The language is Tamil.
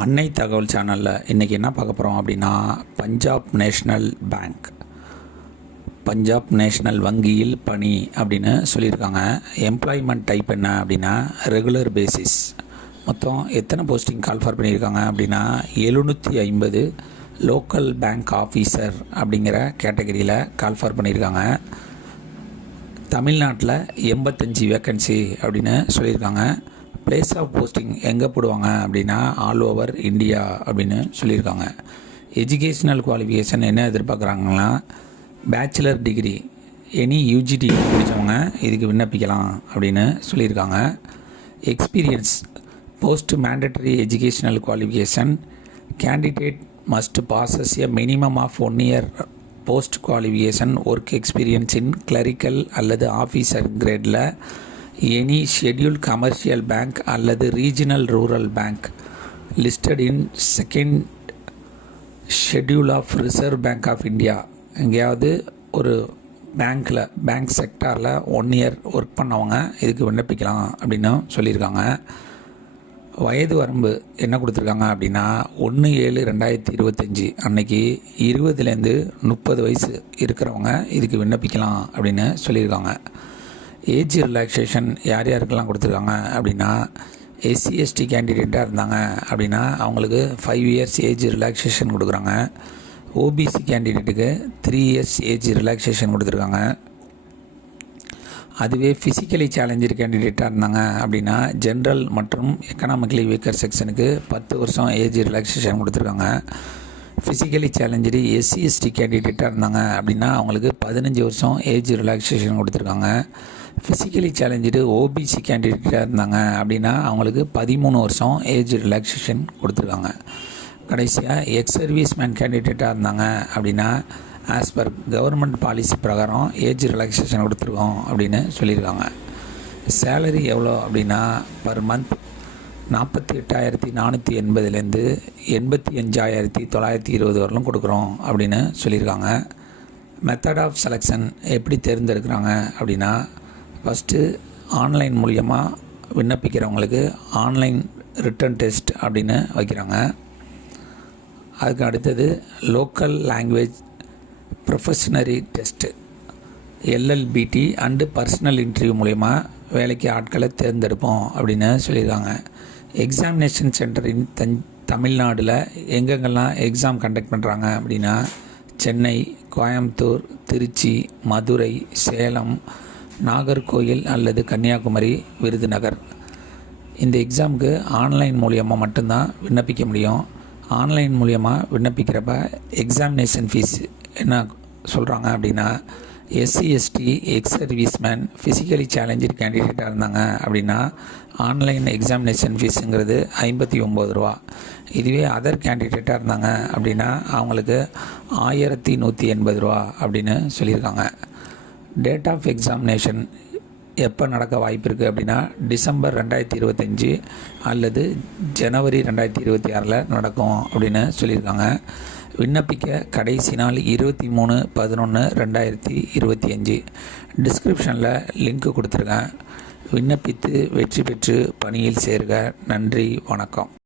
அன்னை தகவல் சேனலில் இன்றைக்கி என்ன பார்க்க போகிறோம் அப்படின்னா, பஞ்சாப் நேஷ்னல் வங்கியில் பணி அப்படின்னு சொல்லியிருக்காங்க. எம்ப்ளாய்மெண்ட் டைப் என்ன அப்படின்னா ரெகுலர் பேசிஸ். மொத்தம் எத்தனை போஸ்டிங் கால்ஃபர் பண்ணியிருக்காங்க அப்படின்னா 750 லோக்கல் பேங்க் ஆஃபீஸர் அப்படிங்கிற கேட்டகரியில் கால்ஃபர் பண்ணியிருக்காங்க. தமிழ்நாட்டில் 85 வேக்கன்சி அப்படின்னு சொல்லியிருக்காங்க. பிளேஸ் ஆஃப் போஸ்டிங் எங்கே போடுவாங்க அப்படின்னா ஆல் ஓவர் இந்தியா அப்படின்னு சொல்லியிருக்காங்க. எஜுகேஷ்னல் குவாலிஃபிகேஷன் என்ன எதிர்பார்க்குறாங்கன்னா bachelor degree any UG degree முடித்தவங்க இதுக்கு விண்ணப்பிக்கலாம் அப்படின்னு சொல்லியிருக்காங்க. Experience post mandatory educational qualification candidate must possess a minimum of 1 year post qualification work experience in clerical அல்லது ஆஃபீஸர் கிரேடில் எனி ஷெட்யூல்ட் கமர்ஷியல் பேங்க் அல்லது regional rural bank listed in second schedule of Reserve Bank of India. எங்கேயாவது ஒரு பேங்க் செக்டாரில் 1 இயர் ஒர்க் பண்ணவங்க இதுக்கு விண்ணப்பிக்கலாம் அப்படின்னு சொல்லியிருக்காங்க. வயது வரம்பு என்ன கொடுத்துருக்காங்க அப்படின்னா 1/7/2025 அன்னைக்கு 20லேருந்து 30 வயசு இருக்கிறவங்க இதுக்கு விண்ணப்பிக்கலாம் அப்படின்னு சொல்லியிருக்காங்க. ஏஜ் ரிலாக்ஸேஷன் யார் யாருக்கெல்லாம் கொடுத்துருக்காங்க அப்படின்னா எஸ்சி எஸ்டி கேண்டிடேட்டாக இருந்தாங்க அப்படின்னா அவங்களுக்கு 5 இயர்ஸ் ஏஜ் ரிலாக்ஸேஷன் கொடுக்குறாங்க. ஓபிசி கேண்டிடேட்டுக்கு 3 இயர்ஸ் ஏஜ் ரிலாக்ஸேஷன் கொடுத்துருக்காங்க. அதுவே ஃபிசிக்கலி சேலஞ்சர் கேண்டிடேட்டாக இருந்தாங்க அப்படின்னா ஜென்ரல் மற்றும் எக்கனாமிக்கலி வீக்கர் செக்ஷனுக்கு 10 வருஷம் ஏஜ் ரிலாக்ஸேஷன் கொடுத்துருக்காங்க. ஃபிசிக்கலி சேலஞ்சரி எஸ்சி எஸ்டி கேண்டிடேட்டாக இருந்தாங்க அப்படின்னா அவங்களுக்கு 15 வருஷம் ஏஜ் ரிலாக்ஸேஷன் கொடுத்துருக்காங்க. ஃபிசிக்கலி சேலஞ்சடு ஓபிசி கேண்டிடேட்டாக இருந்தாங்க அப்படின்னா அவங்களுக்கு 13 வருஷம் ஏஜ் ரிலாக்ஸேஷன் கொடுத்துருக்காங்க. கடைசியாக எக்ஸ் சர்வீஸ்மேன் கேண்டிடேட்டாக இருந்தாங்க அப்படின்னா ஆஸ் பர் கவர்மெண்ட் பாலிசி பிரகாரம் ஏஜ் ரிலாக்ஸேஷன் கொடுத்துருக்கோம் அப்படின்னு சொல்லியிருக்காங்க. சேலரி எவ்வளோ அப்படின்னா பர் மந்த் 48,480லேருந்து 85,920 வரலும் கொடுக்குறோம் அப்படின்னு சொல்லியிருக்காங்க. மெத்தட் ஆஃப் செலெக்ஷன் எப்படி தேர்ந்தெடுக்கிறாங்க அப்படின்னா ஃபஸ்ட்டு ஆன்லைன் மூலியமாக விண்ணப்பிக்கிறவங்களுக்கு ஆன்லைன் ரிட்டன் டெஸ்ட் அப்படின்னு வைக்கிறாங்க. அதுக்கு அடுத்தது local language proficiency test LLPT and personal interview மூலயமா வேலைக்கு ஆட்களை தேர்ந்தெடுப்போம் அப்படின்னு சொல்லியிருக்காங்க. எக்ஸாமினேஷன் சென்டர் இன் தமிழ்நாட்டில் எங்கெங்கெல்லாம் எக்ஸாம் கண்டக்ட் பண்ணுறாங்க அப்படின்னா சென்னை, கோயம்புத்தூர், திருச்சி, மதுரை, சேலம், நாகர்கோயில் அல்லது கன்னியாகுமரி, விருதுநகர். இந்த எக்ஸாமுக்கு ஆன்லைன் மூலியமாக மட்டும்தான் விண்ணப்பிக்க முடியும். ஆன்லைன் மூலியமாக விண்ணப்பிக்கிறப்ப எக்ஸாமினேஷன் ஃபீஸ் என்ன சொல்கிறாங்க அப்படின்னா SC ST ex serviceman physically challenger கேண்டிடேட்டாக இருந்தாங்க அப்படின்னா ஆன்லைன் எக்ஸாமினேஷன் ஃபீஸுங்கிறது 59 ரூபா. இதுவே அதர் கேண்டிடேட்டாக இருந்தாங்க அப்படின்னா அவங்களுக்கு 1180 ரூபா அப்படின்னு சொல்லியிருக்காங்க. டேட் ஆஃப் எக்ஸாமினேஷன் எப்போ நடக்க வாய்ப்பு இருக்குது அப்படின்னா டிசம்பர் 2025 அல்லது ஜனவரி 2026 நடக்கும் அப்படின்னு சொல்லியிருக்காங்க. விண்ணப்பிக்க கடைசி நாள் 23/11/2025. டிஸ்கிரிப்ஷனில் லிங்க் கொடுத்துருக்கேன். விண்ணப்பித்து வெற்றி பெற்று பணியில் சேர்க. நன்றி, வணக்கம்.